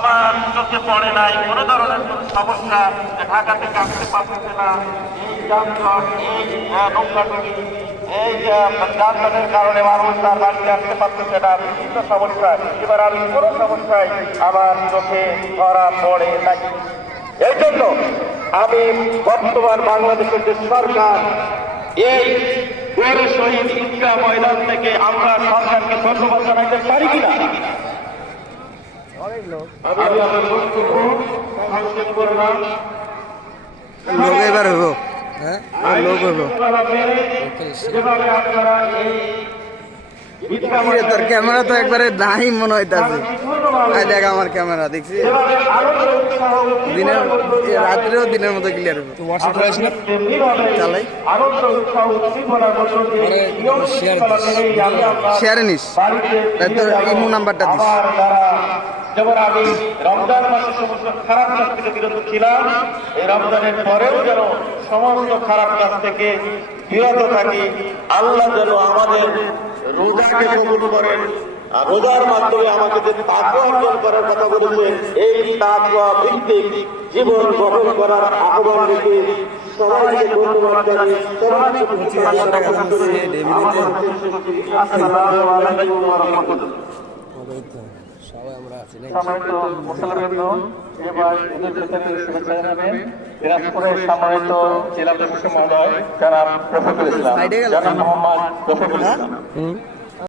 আমার চোখে পড়ে নাই কোনো ধরনের কোনো সমস্যা, ঢাকা থেকে আসতে পারতেছে না, এই যানজট, এই নৌকাডুবি, এই যানজটের কারণে মানুষ তার বাড়িতে আসতে পারতেছে না, বিভিন্ন সমস্যা। এবার আমি কোনো সমস্যায় আমার চোখে ধরা পড়ে নাই। এই জন্য আমি বর্তমান বাংলাদেশের যে সরকার, এই বীর শহীদ ঈদগাহ ময়দান থেকে আমরা সরকারকে ধন্যবাদ জানাতে পারি কিনা? আমি আমার বক্তব্য সংক্ষেপ করলাম। লোক এবার হইব, লোক হইব। তোর ক্যামেরা তো একবারে নাই মনে হইতাছে। দেখ আমার ক্যামেরা দেখছি, দিনের রাত্রেও দিনের মতো ক্লিয়ার হবে। চালাই শেয়ারে নিস, তোর ইমো নাম্বারটা দিস। যেমন আমি রমজান মাসে সমস্ত খারাপ কাজ থেকে বিরত ছিলাম, এই রমজানের পরেও যেন সমস্ত খারাপ কাজ থেকে বিরত থাকি। আল্লাহ যেন আমাদের রোজাকে কবুল করেন, রোজার মাধ্যমে আমাকে যে তাকওয়া অর্জন করার কথা বলেছেন, এই তাকওয়া ভিত্তিক জীবন গঠন করার আহ্বান রেখে সবাইকে ধন্যবাদ জানাই। আসসালামু আলাইকুম ওয়া রাহমাতুল্লাহ। সম্মানিত মুসলমানবৃন্দ, এবার শুভেচ্ছা জানাবেন দিনাজপুরের সম্মানিত জেলা প্রশাসক মহোদয় জনাব রফিকুল ইসলাম, জনাব মোহাম্মদ রফিকুল ইসলাম।